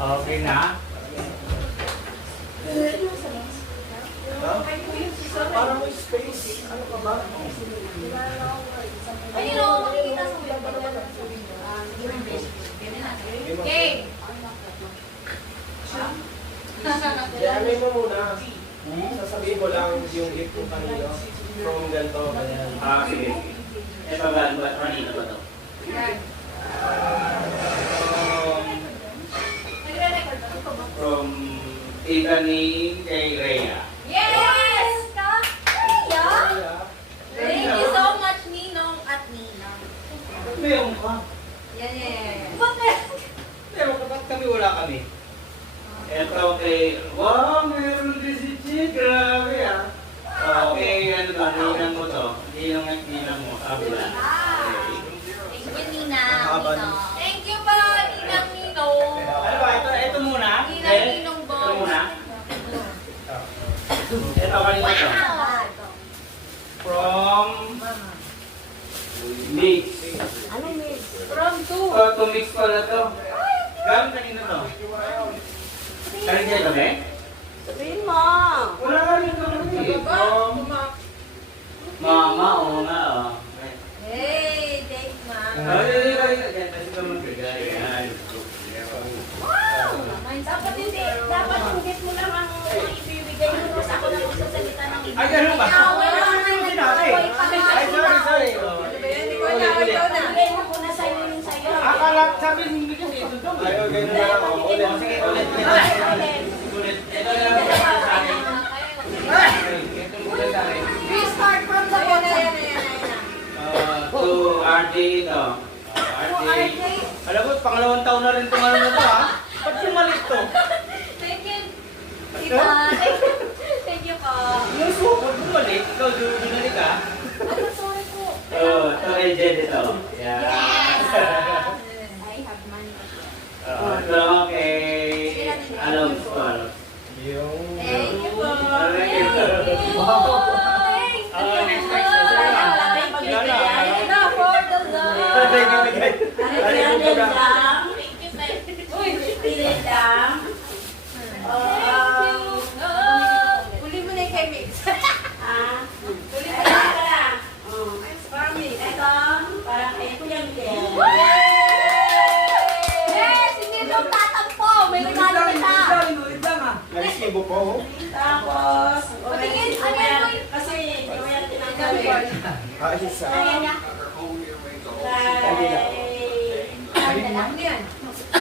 Okay na? Parang may space. Ano ka ba? Ay, yun ako makikita sa web. Okay. Diyamin mo muna. Sasabihin mo lang yung gift ko kanino. From ganito, ganyan. Ah, sige. Ito ba? Kanina ba ito? From Tita ni kay Rhea. Yes! Rhea? Thank you so much, Ninong at Ninang. Meron ka. Yan. Meron ka. Ba't kami wala kami? Ito kay... Wow! Meron din si Chick. Grabe ah. Okay, ano ba? Ninang mo to. Ninang mo. Kabila. Okay. Thank you, Ninang. Thank you pa, Ninang Ninong. Ano ba? Ito muna. Ninang Ninong Ito boss. muna. Ito kanina to. From... Mix. Anong mix? From two. To mix pala to. Gamit kanina to. Kanina ito ba? Sabihin mo. Wala ka rin kami. From... Mama, oo nga. Hey, thanks, Ma. Ay, kasi ka magbigay. Wow! Dapat hindi. Dapat hugit mo lang ang ibibigay mo. Tapos ako lang magsasalita ng iba. Ay, ganun ba? Wala na Ay, sorry. Bigay mo ko na sa'yo yung sa'yo. Akala, sabi hindi kasi ito daw. Ay, okay na lang. Ulit. Sige, ulit. Ulit. Ito na lang sa akin. Ito muna sa akin. Restart from the bottom. To RJ ito. RJ. Alam mo, pangalawang taon na rin itong ano na ito ha. Ba't bumalik to? Thank you. Tita. Thank you po. Muso, ba't bumalik? Ikaw, binalik ka? Ano, sorry po. Ito kay Jed ito. Yeah. I have money. Ito kay Alonso. Yung... Thank you po. Thank you. Thank you. Next. Thank you. Na for the love. Thank you. Thank you. Uy, pilit lang. Uli mo na yung kay Mix. Uli mo na. Para Mix. Ito, para kay Kuya Miguel. Yes! Hindi nung tatampo. May regalo kita. Nag-ibo po. Tapos, patingin, ano yan mo? Kasi, Kuya tinanggal. isa. Ayan niya. Ay, ano yan?